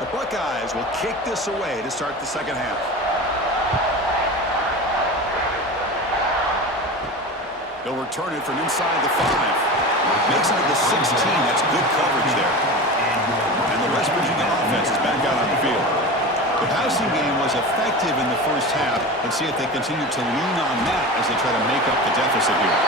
The Buckeyes will kick this away to start the second half. They'll return it from inside the 5. Makes it to the 16. That's good coverage there. And the West Virginia offense is back out on the field. The passing game was effective in the first half. Let's see if they continue to lean on that as they try to make up the deficit here.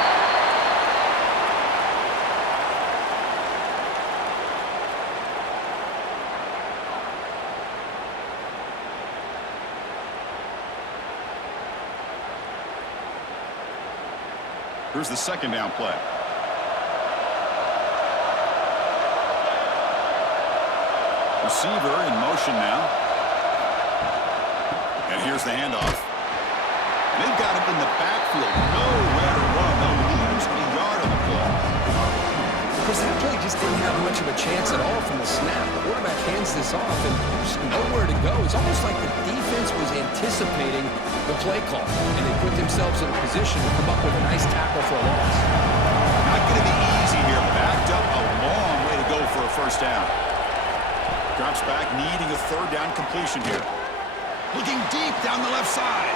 Here's the second down play. Receiver in motion now. And here's the handoff. They've got him in the backfield. Nowhere to run. They'll lose a yard on the play. Because that play just didn't have much of a chance at all from the snap. The quarterback hands this off and there's nowhere to go. It's almost like the defense was anticipating the play call, and they put themselves in a position to come up with a nice tackle for a loss. Not going to be easy here. Backed up a long way to go for a first down. Drops back, needing a third down completion here. Looking deep down the left side.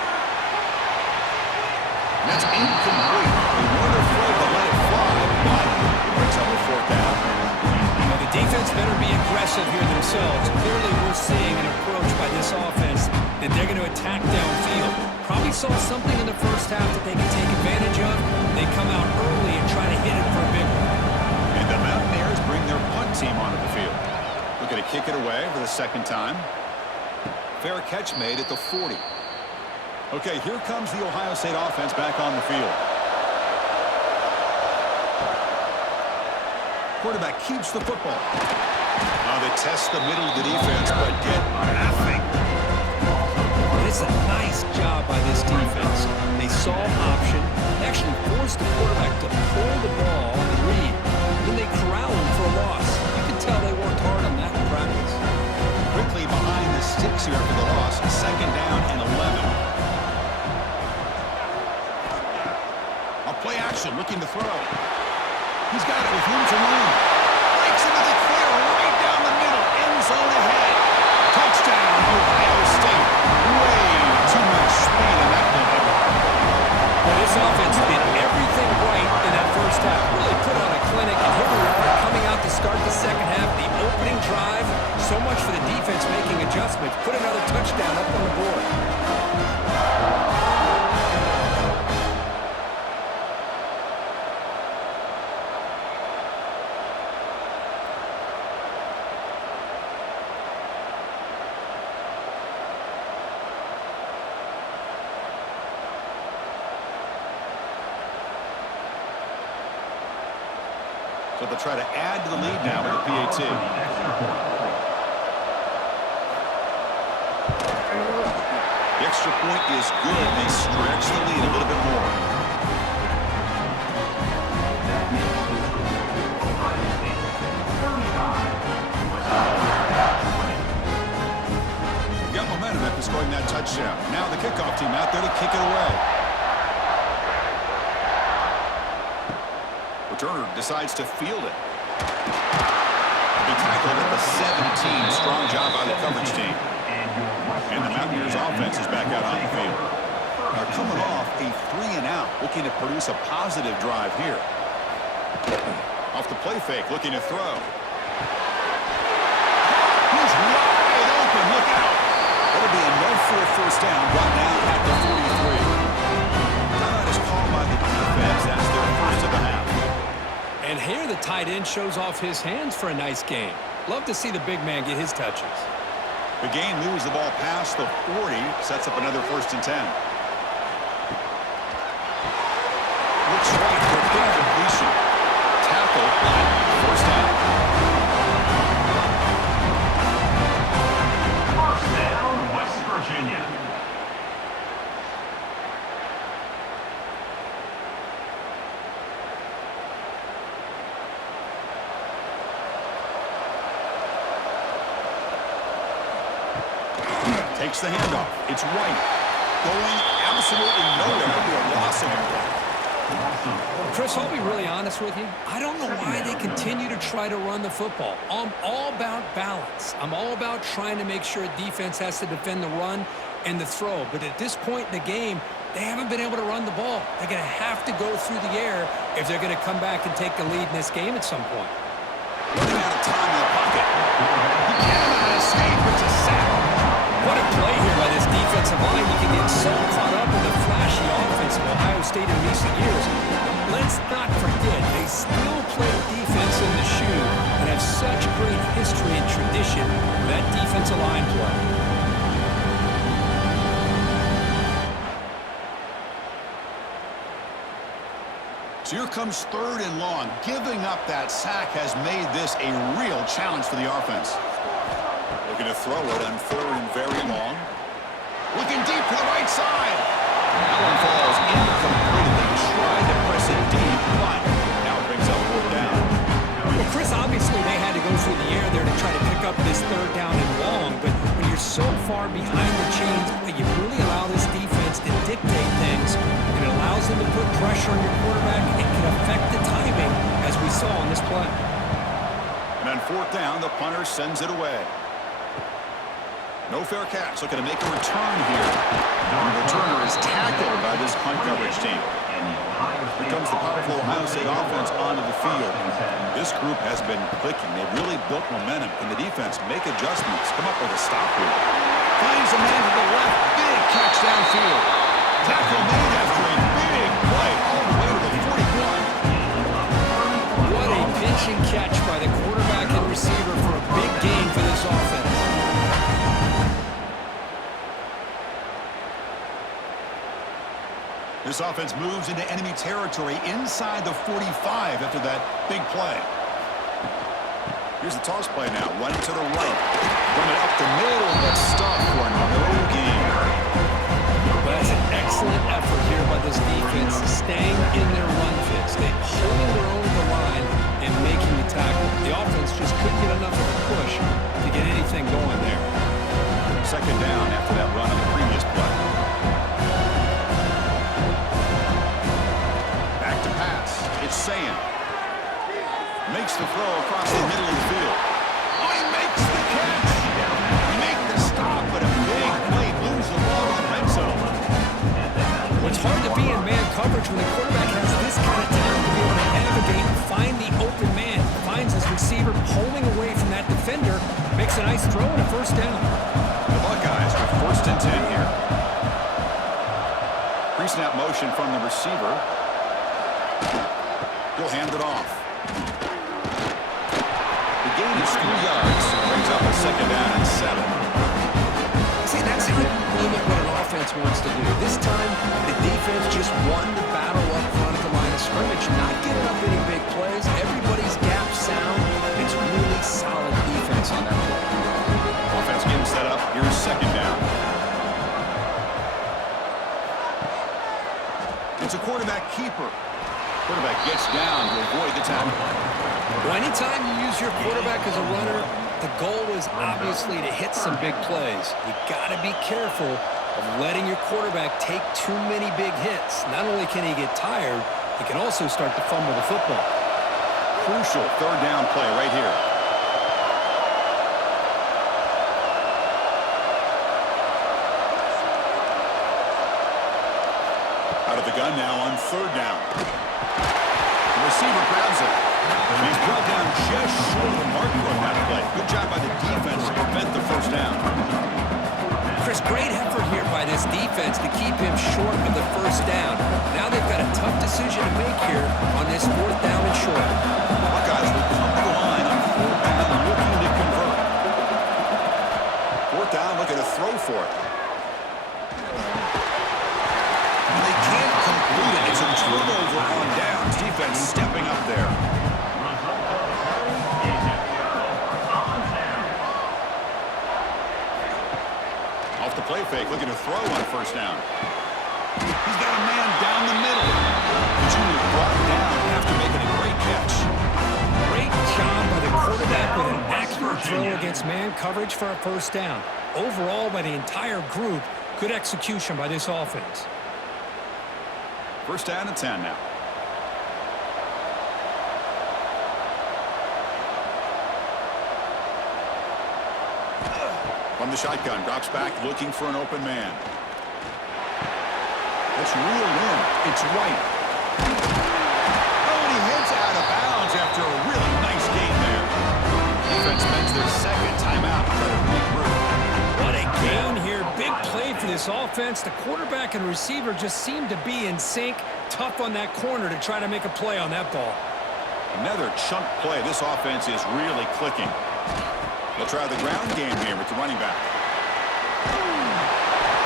And that's incomplete. They weren't afraid to let it fly, but it brings up a fourth down. Well, the defense better be aggressive here themselves. Clearly, we're seeing an approach by this offense that they're going to attack downfield. Probably saw something in the first half that they can take advantage of. They come out early and try to hit it for a big one. And the Mountaineers bring their punt team onto the field. Looking to kick it away for the second time. Fair catch made at the 40. Okay, here comes the Ohio State offense back on the field. Quarterback keeps the football. Now they test the middle of the defense, but get nothing. It's a nice job by this defense. They saw option, actually forced the quarterback to pull the ball on the read. Then they corral him for a loss. You can tell they worked hard on that in practice. Quickly behind the sticks here for the loss. Second down and 11. A play action, looking to throw. He's got it with room to run. Breaks into the clear right down the middle. End zone ahead. Touchdown, Ohio State. Way too much speed in that play. Well, this offense did everything right in that first half. Really put on a clinic, and here we are coming out to start the second half. The opening drive, so much for the defense making adjustments. Put another touchdown up on the board. So they'll try to add to the lead now with the PAT. The extra point is good. They stretch the lead a little bit more. They got momentum after scoring that touchdown. Now the kickoff team out there to kick it away. Turner decides to field it. He tackled at the 17. Strong job by the coverage team. And the Mountaineers offense is back out on the field. Now coming off a 3-and-out, looking to produce a positive drive here. Off the play fake, looking to throw. He's wide open. Look out. That'll be enough for a first down. Brought down at the 43. Timeout is called by the defense. That's their first of the half. And here the tight end shows off his hands for a nice game. Love to see the big man get his touches. The game moves the ball past the 40, sets up another 1st and 10. Looks right for a big completion. Tackle, first down. First down, West Virginia. Takes the handoff. It's White. Going absolutely nowhere. It'll be a loss of a play. Chris, I'll be really honest with you. I don't know why they continue to try to run the football. I'm all about balance. I'm all about trying to make sure a defense has to defend the run and the throw. But at this point in the game, they haven't been able to run the ball. They're going to have to go through the air if they're going to come back and take the lead in this game at some point. Running out of time in the pocket. He cannot escape. It's a sack. What a play here by this defensive line. You can get so caught up in the flashy offense of Ohio State in recent years. But let's not forget, they still play defense in the shoe and have such great history and tradition with that defensive line play. So here comes 3rd and long. Giving up that sack has made this a real challenge for the offense. Looking to throw it on 3rd and very long. Looking deep to the right side. That one falls incomplete. They tried to press it deep, but now it brings up 4th down. Well, Chris, obviously they had to go through the air there to try to pick up this 3rd down and long, but when you're so far behind the chains, you really allow this defense to dictate things, and it allows them to put pressure on your quarterback and can affect the timing, as we saw on this play. And on 4th down, the punter sends it away. No fair catch, looking to make a return here. And the returner is tackled by this punt coverage team. Here comes the powerful Ohio State offense onto the field. This group has been clicking. They've really built momentum. Can the defense make adjustments? Come up with a stop here. Finds a man to the left. Big catch downfield. Tackle made after a big play all the way to the 41. What a pitch and catch by the quarterback and receiver for a big gain for this offense. This offense moves into enemy territory inside the 45 after that big play. Here's the toss play now. Running to the right. Running up the middle, but stuffed for no gain. But that's an excellent effort here by this defense, staying in their run fits. They holding their own to the line and making the tackle. The offense just couldn't get enough of a push to get anything going there. 2nd down after that run on the previous play. Back to pass. It's Sayan. Makes the throw across the middle of the field. Oh, he makes the catch. He makes the stop, but a big play moves the ball on red zone. It's hard to be in man coverage when the quarterback has this kind of time to be able to navigate and find the open man. Finds his receiver pulling away from that defender. Makes a nice throw and a 1st down. The Buckeyes with 1st and 10 here. Pre-snap motion from the receiver. He'll hand it off. The gain is 3 yards. Brings up a 2nd down and 7. See, that's how you limit what an offense wants to do. This time, the defense just won the battle up front at the line of scrimmage. Not giving up any big plays. Everybody's gap sound. It's really solid defense on that play. Offense getting set up. Here's 2nd down. It's a quarterback keeper. Quarterback gets down to avoid the tackle. Well, anytime you use your quarterback as a runner, the goal is obviously to hit some big plays. You got to be careful of letting your quarterback take too many big hits. Not only can he get tired, he can also start to fumble the football. Crucial 3rd down play right here. Out of the gun now on 3rd down. The receiver grabs it. And he's brought down just short of the marker on that play. Good job by the defense to prevent the 1st down. Chris, great effort here by this defense to keep him short of the 1st down. Now they've got a tough decision to make here on this 4th down and short. Buckeyes will come to the line on 4th down looking to convert. 4th down looking to throw for it. And they can't complete it. It's a turnover on downs. Defense stepping up there. Off the play fake, looking to throw on 1st down. He's got a man down the middle. The junior brought down after making a great catch. Great job by the quarterback with an accurate throw against man coverage for a 1st down. Overall, by the entire group, good execution by this offense. 1st down and 10 now. From the shotgun, drops back, looking for an open man. It's reeled in. It's right. Oh, and he heads out of bounds after a really nice game there. Defense spends their second timeout to try to regroup. What a gain here. Big play for this offense. The quarterback and receiver just seem to be in sync. Tough on that corner to try to make a play on that ball. Another chunk play. This offense is really clicking. They'll try the ground game here with the running back.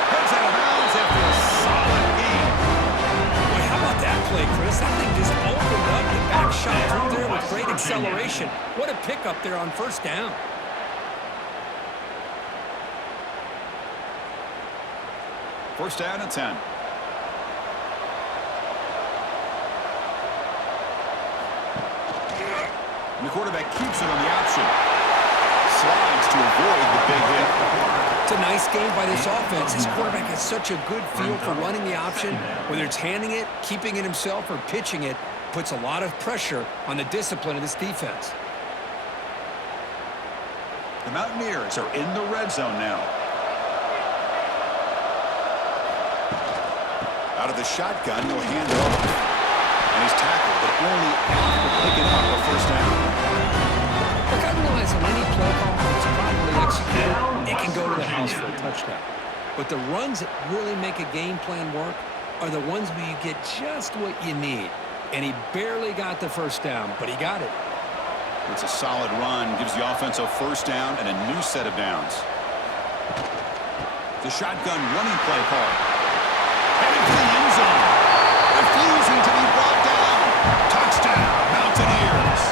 Heads out of bounds after a solid game. Boy, how about that play, Chris? That thing just opened up. The back shot through there with great acceleration. What a pickup there on first down. First down and 10. And the quarterback keeps it on the option. Slides to avoid the big hit. It's a nice game by this offense. This quarterback has such a good feel for running the option. Whether it's handing it, keeping it himself, or pitching it, puts a lot of pressure on the discipline of this defense. The Mountaineers are in the red zone now. Out of the shotgun, he'll hand it off. And he's tackled, but only after picking up a first down. Look, I realize on any play call that's properly executed, it can go to the house for a touchdown. But the runs that really make a game plan work are the ones where you get just what you need. And he barely got the first down, but he got it. It's a solid run, gives the offense a first down and a new set of downs. The shotgun running play call. Heading to the end zone. Refusing to be brought down. Touchdown, Mountaineers.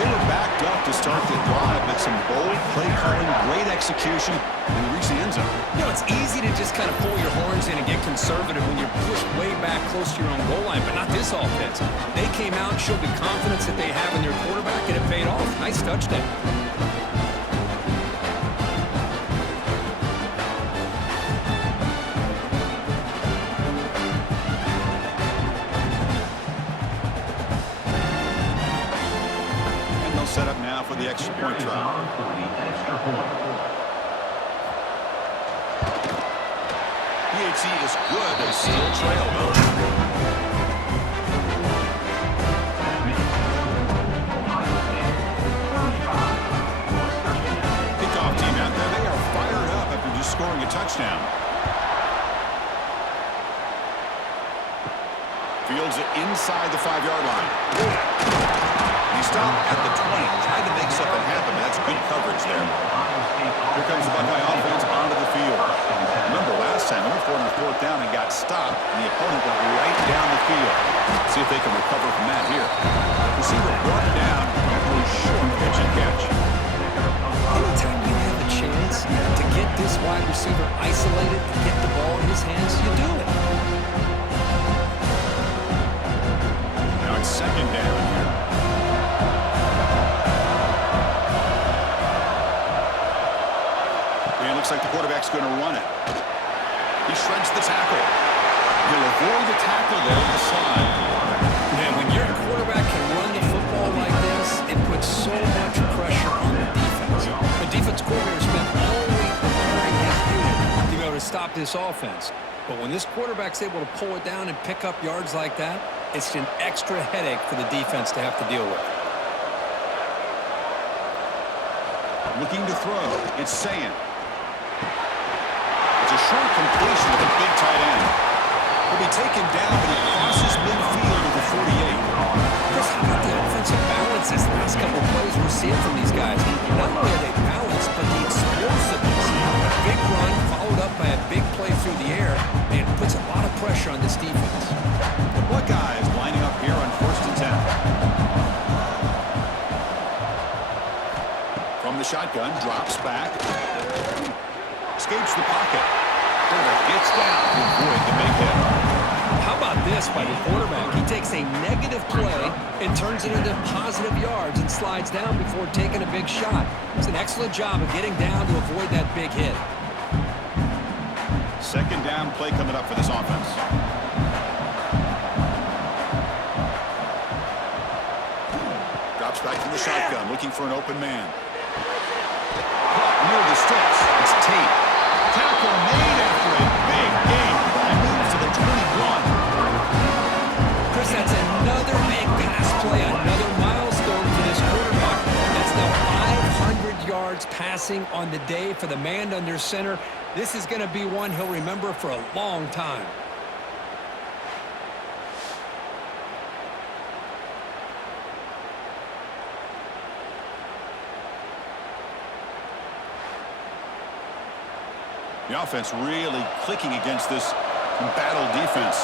They were backed up to start the drive, but some bold play calling, great execution, and they reached the end zone. You know, it's easy to just kind of pull your horns in and get conservative when you're pushed way back close to your own goal line, but not this offense. They came out and showed the confidence that they have in their quarterback, and it paid off. Nice touchdown. Set up now for the extra point try. PHC is good. They still trail, though. Kickoff team out there. They are fired up after just scoring a touchdown. Fields it inside the 5-yard line. He stopped at the 20, tried to make something happen, but that's good coverage there. Here comes the Buckeye offense onto the field. Remember last time, they were for the fourth down and got stopped, and the opponent went right down the field. See if they can recover from that here. Receiver brought down after a short pitch and catch. Anytime you have a chance to get this wide receiver isolated, to get the ball in his hands, you do it. Now it's second down here. Looks like the quarterback's going to run it. He shreds the tackle. He'll avoid the tackle there on the side. Man, when your quarterback can run the football like this, it puts so much pressure on the defense. The defense coordinator spent all week preparing his unit to be able to stop this offense. But when this quarterback's able to pull it down and pick up yards like that, it's an extra headache for the defense to have to deal with. Looking to throw. It's Sayan. It's a short completion with a big tight end. He'll be taken down, but he crosses midfield at the 48. Chris, how about the offensive balance these last couple of plays we're seeing from these guys? Not only are they balanced, but the explosiveness. A big run followed up by a big play through the air, and it puts a lot of pressure on this defense. The Buckeyes lining up here on 1st and 10. From the shotgun, drops back. Escapes the pocket. Quarterback gets down to avoid the big hit. How about this by the quarterback? He takes a negative play and turns it into positive yards and slides down before taking a big shot. It's an excellent job of getting down to avoid that big hit. Second down play coming up for this offense. Drops back from the shotgun, looking for an open man. Caught near the sticks. It's Tate. Tackle made after a big gain. Ball moves to the 21. Chris, that's another big pass play, another milestone for this quarterback. That's now 500 yards passing on the day for the man under center. This is going to be one he'll remember for a long time. The offense really clicking against this battle defense.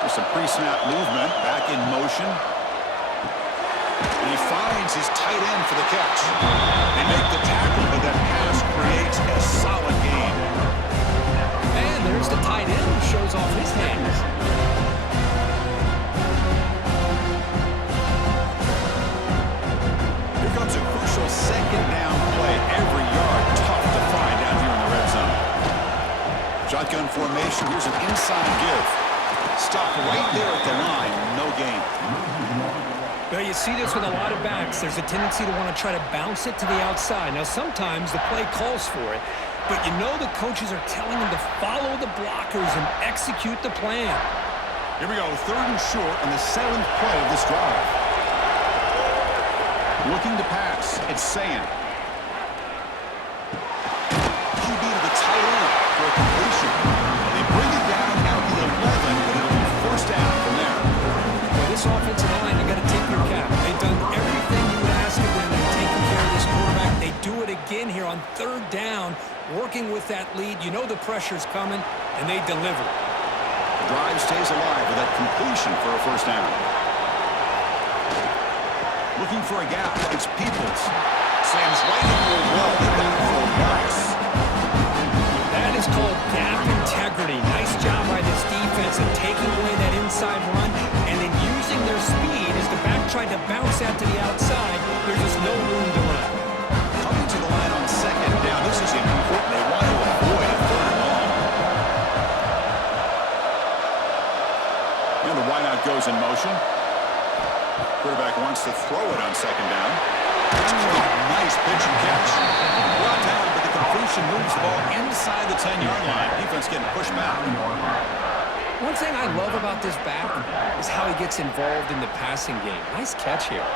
There's some pre-snap movement, back in motion. And he finds his tight end for the catch. They make the tackle, but that pass creates a solid gain. And there's the tight end who shows off his hands. Here comes a crucial second down play. Every yard tough to find out here in the red zone. Shotgun formation. Here's an inside give. Stop right there at the line. No gain. Well, you see this with a lot of backs. There's a tendency to want to try to bounce it to the outside. Now, sometimes the play calls for it, but you know the coaches are telling them to follow the blockers and execute the plan. Here we go. 3rd and short on the 7th play of this drive. Looking to pass. It's Sand. QB to the tight end for a completion. They bring it down out to the 11, but it'll be first down from there. Well, this offensive line, you got to take your cap. They've done everything you would ask of them in taking care of this quarterback. They do it again here on 3rd down, working with that lead. You know the pressure's coming, and they deliver. The drive stays alive with that completion for a first down. Looking for a gap. It's Peoples. Sam's right into a wall. They got for Morris. That is called gap integrity. Nice job by this defense of taking away that inside run and then using their speed as the back tried to bounce out to the outside. There's just no room to run. Coming to the line on 2nd down. This is important. They want to avoid a 3rd and long. And the wideout goes in motion. Quarterback wants to throw it on 2nd down. It's caught. Nice pitch and catch. Brought down, but the completion moves the ball inside the 10-yard line. Defense getting pushed back. One thing I love about this back is how he gets involved in the passing game. Nice catch here.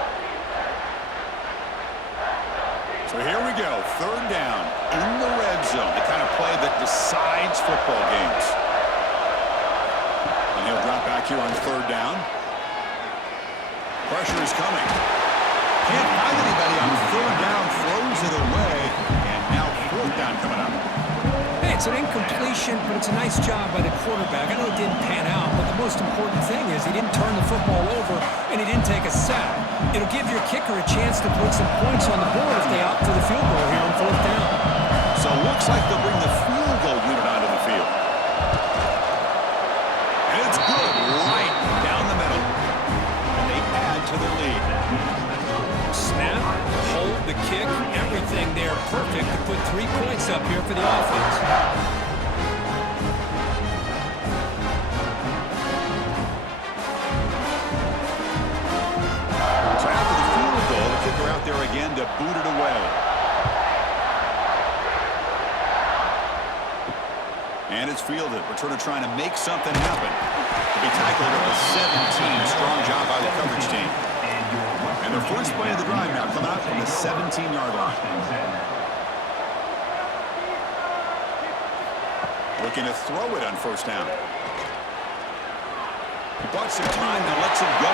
So here we go. 3rd down in the red zone. The kind of play that decides football games. And he'll drop back here on 3rd down. Pressure is coming. Can't find anybody on 3rd down. Throws it away. And now 4th down coming up. Hey, it's an incompletion, but it's a nice job by the quarterback. I know it didn't pan out, but the most important thing is he didn't turn the football over and he didn't take a sack. It'll give your kicker a chance to put some points on the board if they opt for the field goal here on 4th down. So it looks like they'll bring the field goal unit onto the field. And it's good. Right down the middle. And they add to their lead. Snap, hold, the kick, everything there perfect to put 3 points up here for the offense. So after the field goal, the kicker out there again to boot it away. And it's fielded. Returner trying to make something happen. To be tackled at the 17. Strong job by the coverage team. And their first play of the drive now coming out from the 17-yard line. Looking to throw it on 1st down. He bought some time, now lets it go.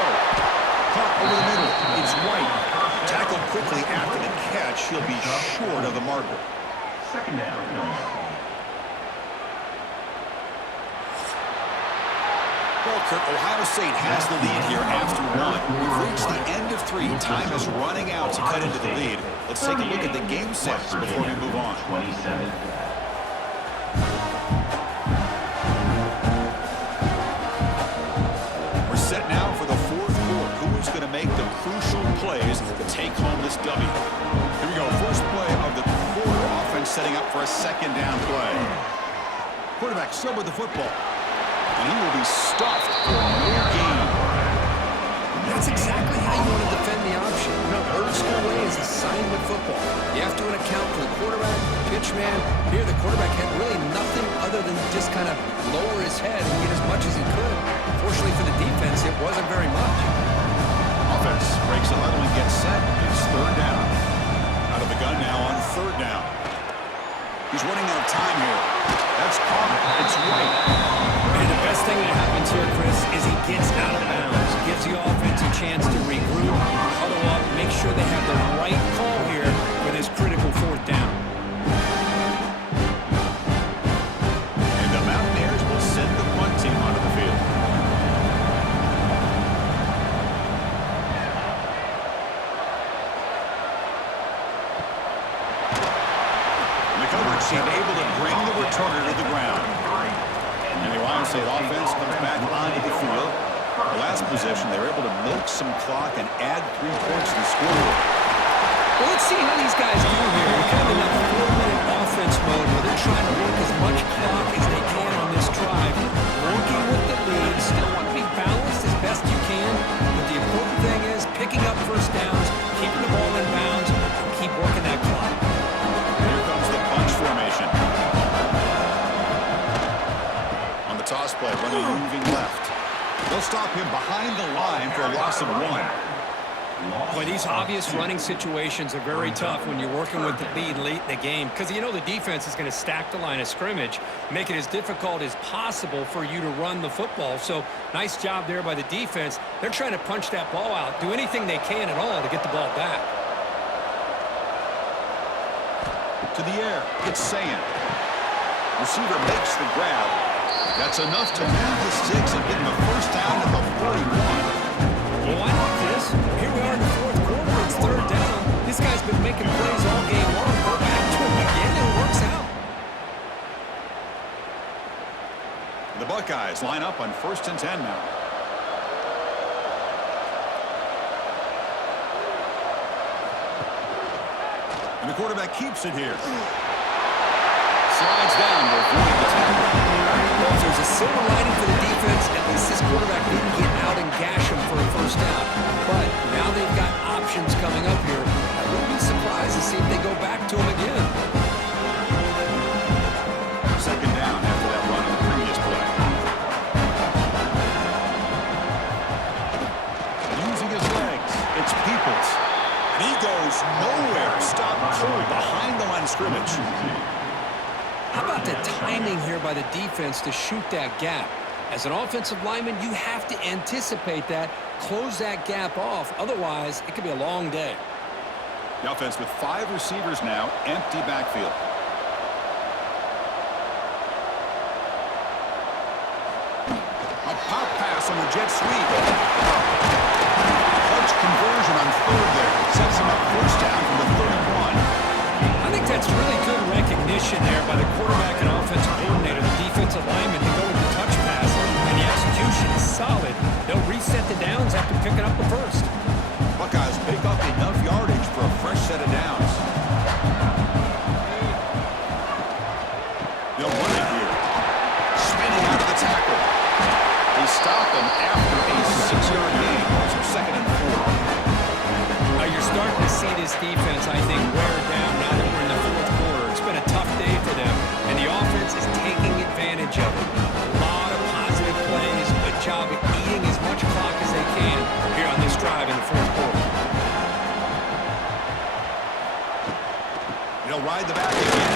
Caught over the middle. It's White. Tackled quickly after the catch. He'll be short of the marker. 2nd down. Well, Kirk, Ohio State has the lead here after 1. We've reached the end of 3. Time is running out to cut into the lead. Let's take a look at the game sets before we move on. 27. We're set now for the 4th quarter. Who's going to make the crucial plays to take home this W? Here we go. First play of the quarter. Offense setting up for a 2nd down play. Quarterback still with the football. And he will be stuffed for no gain. That's exactly how you want to defend the option. You know, old school way is assignment football. switch, man. Here, the quarterback had really nothing other than just kind of lower his head and get as much as he could. Fortunately for the defense, it wasn't very much. Offense breaks a huddle and gets set. It's third down. Out of the gun now on third down. He's running out of time here. That's caught. It's right. And the best thing that happens here, Chris, is he gets out of bounds. Gives the offense a chance to regroup, huddle up, make sure they have the right call here for this critical fourth down. And the Mountaineers will send the punt team onto the field. Seem able to bring the returner to the ground. And the Ohio State offense comes back onto the field. The last possession, they were able to milk some clock and add 3 points to the scoreboard. Well, let's see how these guys do here. They're kind of in that 4-minute offense mode where they're trying to work as much clock as they can on this drive. Working with the lead. Still want to be balanced as best you can. But the important thing is picking up first downs, keeping the ball in bounds, and keep working that clock. Here comes the bunch formation. On the toss play, running moving left. They'll stop him behind the line for a loss of 1. Boy, these obvious running situations are very tough when you're working with the lead late in the game because you know the defense is going to stack the line of scrimmage, make it as difficult as possible for you to run the football. So nice job there by the defense. They're trying to punch that ball out, do anything they can at all to get the ball back. To the air, it's Sayan. Receiver makes the grab. That's enough to move the sticks and get him the first down at the 41. Well, why not, Chris? Here we are in the fourth quarter. It's third down. This guy's been making plays all game long. Go back to him again, and it works out. The Buckeyes line up on 1st and 10 now. And the quarterback keeps it here. Slides down to avoid the tackle. Well, if there's a silver lining for the defense, at least this quarterback didn't get out and gash him for a first down. But now they've got options coming up here. I wouldn't be surprised to see if they go back to him again. Second down after that run on the previous play. Using his legs, it's Peoples. And he goes nowhere. Stopped cold behind the line of scrimmage. How about the timing here by the defense to shoot that gap? As an offensive lineman, you have to anticipate that, close that gap off. Otherwise, it could be a long day. The offense with 5 receivers now, empty backfield. A pop pass on the jet sweep. Clutch conversion on third there. Sets him up first down from the 31. I think that's really good recognition there by the quarterback and offensive coordinator, the defensive lineman, to go with the touch pass, and the execution is solid. They'll reset the downs after picking up the first. Buckeyes pick up enough yardage for a fresh set of downs. They'll run it here. Spinning out of the tackle. They stop him after a 6-yard gain. So 2nd and 4. Now you're starting to see this defense, I think, wear down now that we're in the fourth quarter. It's been a tough day for them, and the offense is taking advantage of it. A lot of positive plays. Good job of eating as much clock as they can here on this drive in the fourth quarter. They'll ride the back again.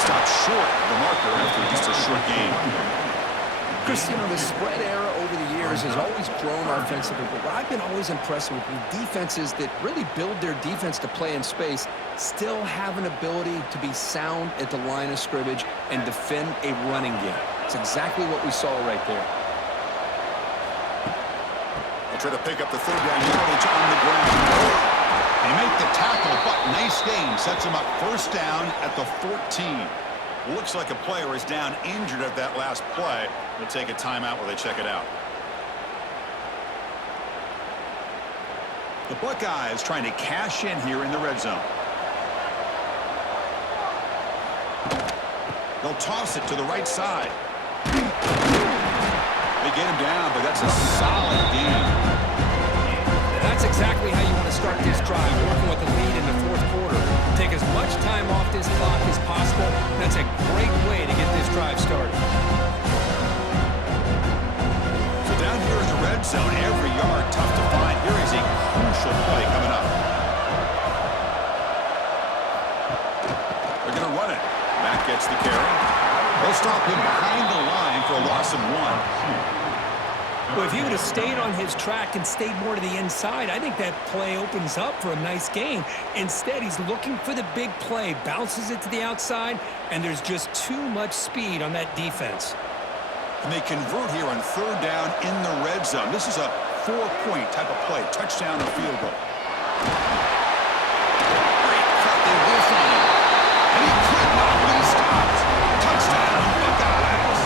Stop short of the marker after just a short game. Chris, you know, the spread era over the years has always grown offensively, but what I've been always impressed with defenses that really build their defense to play in space still have an ability to be sound at the line of scrimmage and defend a running game. It's exactly what we saw right there. They'll try to pick up the third down yardage on the ground. They make the tackle, but nice gain. Sets them up first down at the 14. Looks like a player is down injured at that last play. They'll take a timeout while they check it out. The Buckeyes trying to cash in here in the red zone. They'll toss it to the right side. They get him down, but that's a solid game. That's exactly how you want to start this drive, working with the lead in the fourth quarter. Take as much time off this clock as possible. zone. Every yard tough to find. Here is a crucial play coming up. They're going to run it. Matt gets the carry. They'll stop him behind the line for a loss of 1. Well, if he would have stayed on his track and stayed more to the inside, I think that play opens up for a nice gain. Instead, he's looking for the big play, bounces it to the outside, and there's just too much speed on that defense. And they convert here on 3rd down in the red zone. This is a 4-point type of play, touchdown or field goal. Great cut, they whiff on him. And he could not be stopped. Touchdown, Buckeyes.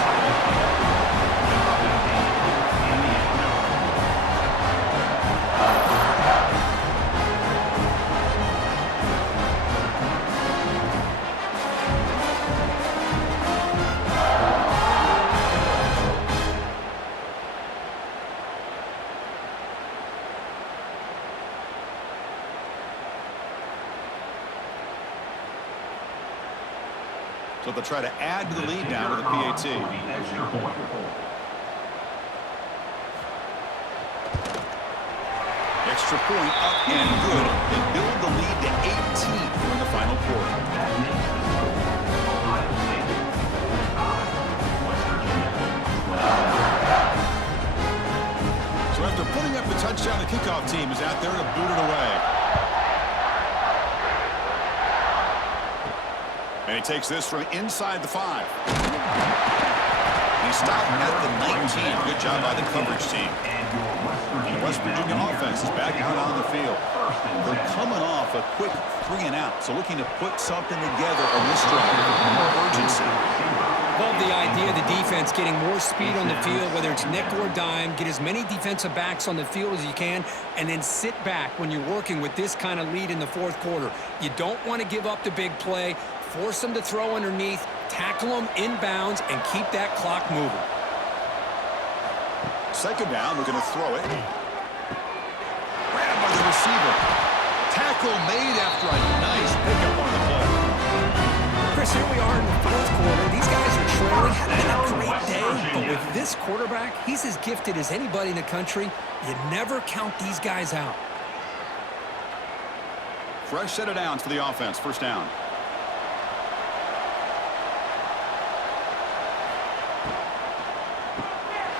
So they'll try to add to the lead now with the PAT. Extra point up and good. They build the lead to 18 in the final quarter. So after putting up the touchdown, the kickoff team is out there to boot it away. And he takes this from inside the 5. He stopped at the 19. Good job by the coverage team. And the West Virginia offense is back out on the field. They're coming off a quick 3-and-out, so looking to put something together on this drive with more urgency. Love the idea of the defense getting more speed on the field, whether it's nickel or dime, get as many defensive backs on the field as you can, and then sit back when you're working with this kind of lead in the 4th quarter. You don't want to give up the big play. Force them to throw underneath, tackle them inbounds, and keep that clock moving. 2nd down, we're going to throw it. Grabbed by the receiver. Tackle made after a nice pickup on the play. Chris, here we are in the 4th quarter. These guys are trailing. Had been a great day, but with this quarterback, he's as gifted as anybody in the country. You never count these guys out. Fresh set of downs for the offense. 1st down.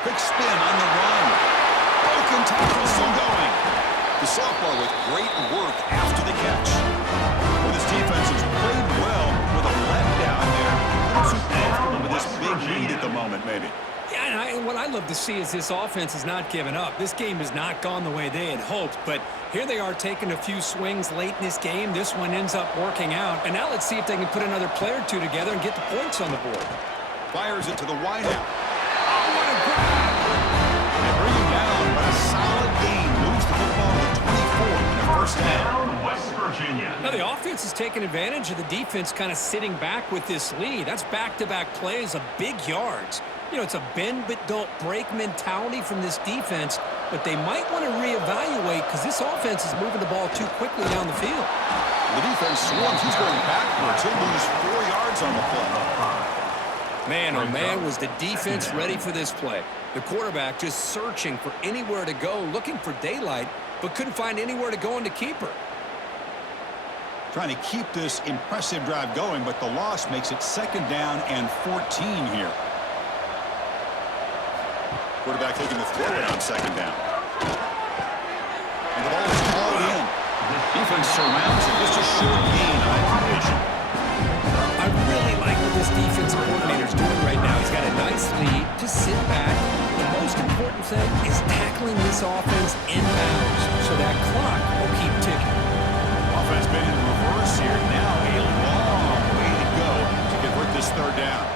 Quick spin on the run. Broken tackle still going. The sophomore with great work after the catch. Well, this defense has played well with a letdown there. Not too comfortable with this big lead at the moment, maybe. Yeah, and what I love to see is this offense has not given up. This game has not gone the way they had hoped, but here they are taking a few swings late in this game. This one ends up working out, and now let's see if they can put another play or two together and get the points on the board. Fires it to the wideout. Oh, what a grab! They bring him down, but a solid gain moves the football to 24 in a 1st down. West Virginia. Now the offense is taking advantage of the defense kind of sitting back with this lead. That's back-to-back plays of big yards. You know, it's a bend but don't break mentality from this defense, but they might want to reevaluate because this offense is moving the ball too quickly down the field. The defense swarms. He's going backwards. He'll lose 4 yards on the play. Man, oh man, was the defense ready for this play. The quarterback just searching for anywhere to go, looking for daylight, but couldn't find anywhere to go in the keeper. Trying to keep this impressive drive going, but the loss makes it 2nd down and 14 here. Quarterback looking to throw it on 2nd down. And the ball is called in. Defense surrounds it. Just a short gain on completion. I really like what this defensive coordinator is doing right now. He's got a nice lead. Just sit back. The most important thing is tackling this offense inbounds so that clock will keep ticking. Offense been in reverse here. Now a long way to go to convert this 3rd down.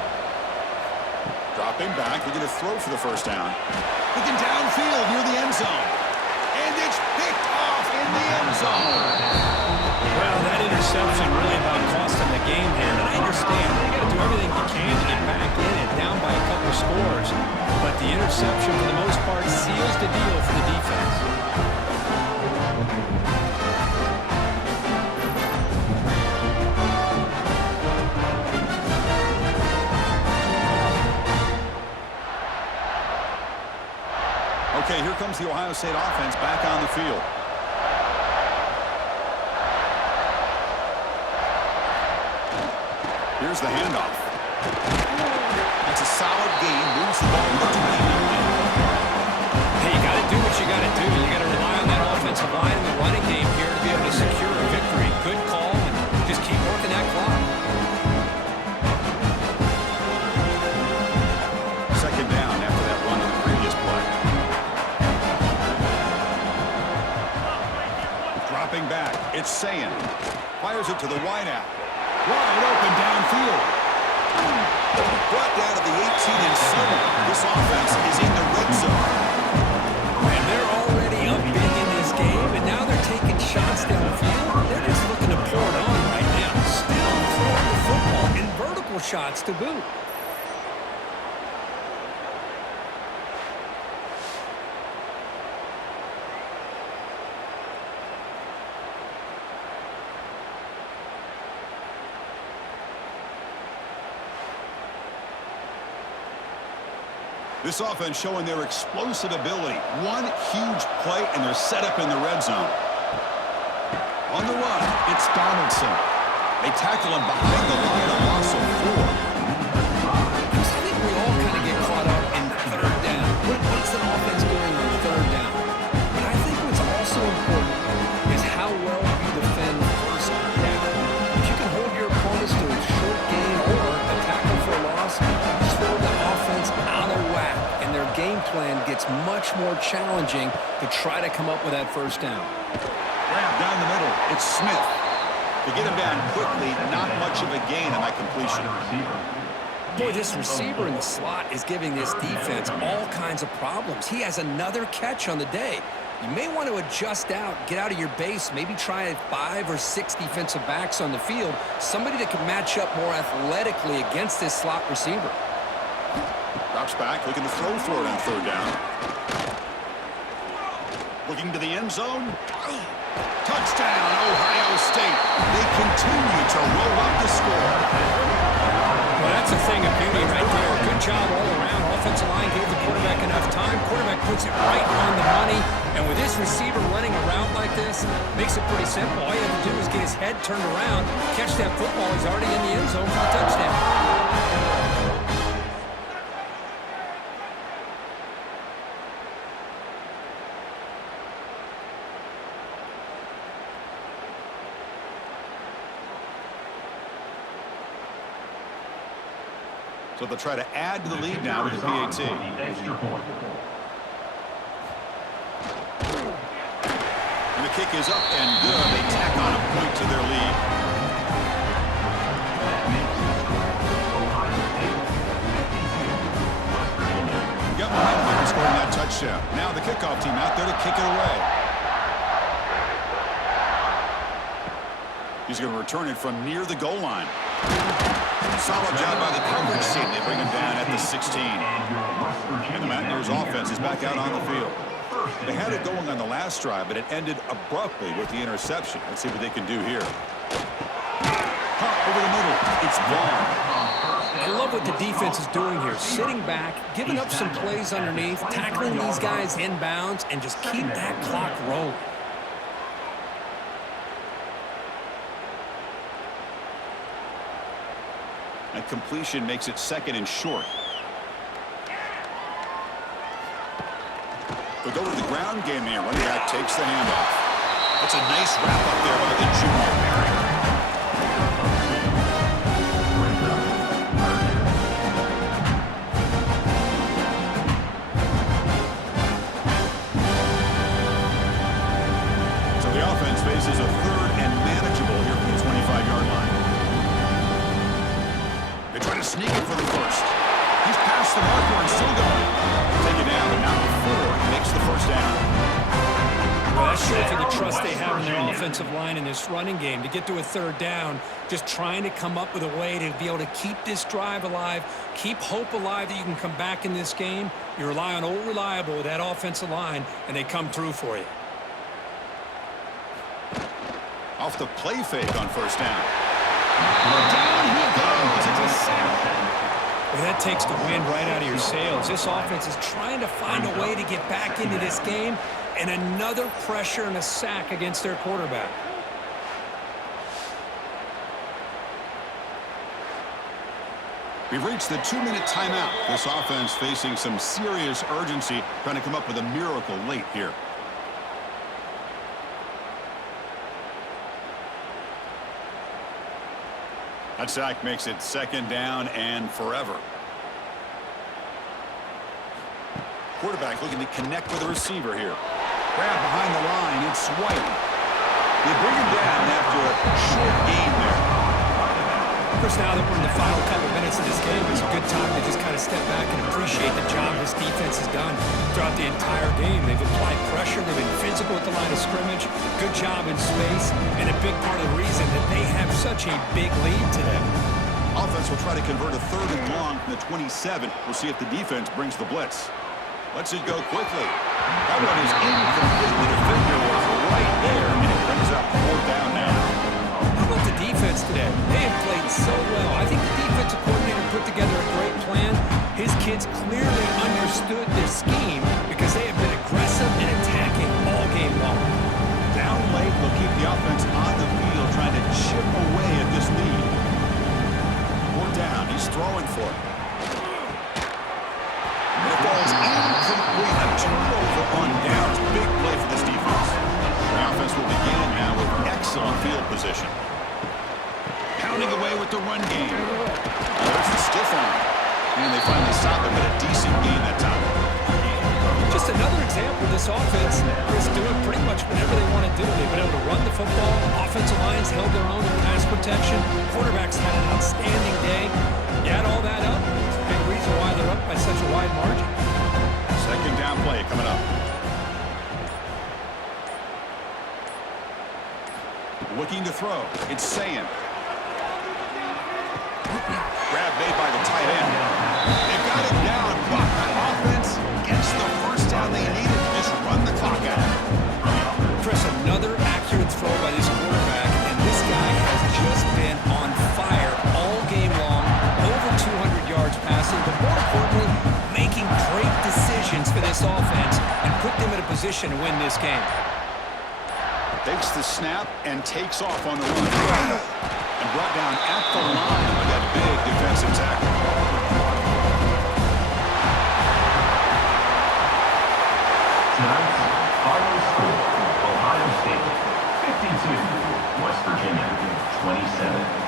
Dropping back. We're going to throw for the 1st down. Looking downfield near the end zone. And it's picked off in the end zone. Well, that interception really about cost them the game here. And I understand they got to do everything you can to get back in and down by a couple scores. But the interception, for the most part, seals the deal for the defense. Okay, here comes the Ohio State offense back on the field. Here's the handoff. That's a solid gain. Moves the ball to the 20. Hey, you got to do what you got to do. You got to rely on that offensive line in the running game here to be able to secure a victory. Good call, and just keep working that clock. Second down after that run on the previous play. Dropping back. It's Sayin. Fires it to the wideout. Wide open downfield. Brought down to the 18 and 7. This offense is in the red zone. And they're already up big in this game, and now they're taking shots downfield. They're just looking to pour it on right now. Still throwing the football in vertical shots to boot. This offense showing their explosive ability. One huge play, and they're set up in the red zone. On the run, it's Donaldson. They tackle him behind the line, a loss of 4. I think we all kind of get caught up in third down. What's the offense doing on third down? But I think what's also important is how well you defend first down. If you can hold your opponents to a short gain or a tackle for a loss, you throw the offense out of whack, and their game plan gets much more challenging to try to come up with that first down. Down the middle, it's Smith. To get him down quickly, not much of a gain on that completion. Boy, this receiver in the slot is giving this defense all kinds of problems. He has another catch on the day. You may want to adjust out, get out of your base, maybe try 5 or 6 defensive backs on the field, somebody that can match up more athletically against this slot receiver. Drops back, looking to throw for it on third down. Looking to the end zone. Touchdown, Ohio State. They continue to roll up the score. Well, that's a thing of beauty right there. Good job all around. Offensive line gave the quarterback enough time. Quarterback puts it right on the money. And with this receiver running around like this, makes it pretty simple. All you have to do is get his head turned around, catch that football. He's already in the end zone for a touchdown. So they'll try to add to the lead now with the PAT. Extra point. And the kick is up and good. They tack on a point to their lead. Got momentum after scoring that touchdown. Now the kickoff team out there to kick it away. He's going to return it from near the goal line. Solid job by the coverage team. They bring him down at the 16. And the Mountaineers offense is back out on the field. They had it going on the last drive, but it ended abruptly with the interception. Let's see what they can do here. Pop over the middle. It's Vaughn. I love what the defense is doing here. Sitting back, giving up some plays underneath, tackling these guys inbounds, and just keep that clock rolling. That completion makes it second and short. They'll go with the ground game here. Running back takes the handoff. That's a nice wrap up there by the junior. So the offense faces a third and manageable here from the 25-yard line. They try to sneak it for the first. He's past the marker and still going. Take it down, but not before he makes the first down. Well, that shows you the trust they have in their offensive line in this running game. To get to a third down, just trying to come up with a way to be able to keep this drive alive, keep hope alive that you can come back in this game. You rely on old reliable with that offensive line, and they come through for you. Off the play fake on first down. Down he goes. It's a sack. Well, that takes the wind right out of your sails. This offense is trying to find a way to get back into this game, and another pressure and a sack against their quarterback. We've reached the 2-minute timeout. This offense facing some serious urgency, trying to come up with a miracle late here. That sack makes it 2nd down and forever. Quarterback looking to connect with the receiver here. Grab behind the line. It's White. They bring him down after a short gain there. Of course, now that we're in the final couple minutes of this game, it's a good time to just kind of step back and appreciate the job this defense has done throughout the entire game. They've applied pressure. They've been physical at the line of scrimmage. Good job in space, and a big part of the reason that they have such a big lead today. Offense will try to convert a 3rd and long from the 27. We'll see if the defense brings the blitz. Lets it go quickly. That one is incomplete. The defender was right there, and it brings up 4th down now. How about the defense today? They have played so well. I think the defensive coordinator put together a great plan. His kids clearly understood their scheme because they have been aggressive and attacking all game long. Down late, they'll keep the offense on the field, trying to chip away at this lead. 4th down. He's throwing for it. It falls incomplete. A turnover on downs. Big play for this defense. The offense will begin now with excellent field position. Pounding away with the run game. There's the stiff arm. And they finally stop him, but a decent gain that time. Just another example of this offense, Chris, doing pretty much whatever they want to do. They've been able to run the football. Offensive lines held their own in pass protection. Quarterbacks had an outstanding day. You add all that up, it's a big reason why they're up by such a wide margin. 2nd down play coming up. Looking to throw. It's Sayin. Grab made by the tight end. They've got it down, but the offense gets the 1st down they needed to just run the clock out. Chris, another accurate throw by this quarterback, and this guy has just been on fire all game long, over 200 yards passing, but more importantly, making great decisions for this offense and put them in a position to win this game. Takes the snap and takes off on the run. And brought down at the line by that big defensive tackle. Tonight's final score, Ohio State 52, West Virginia 27.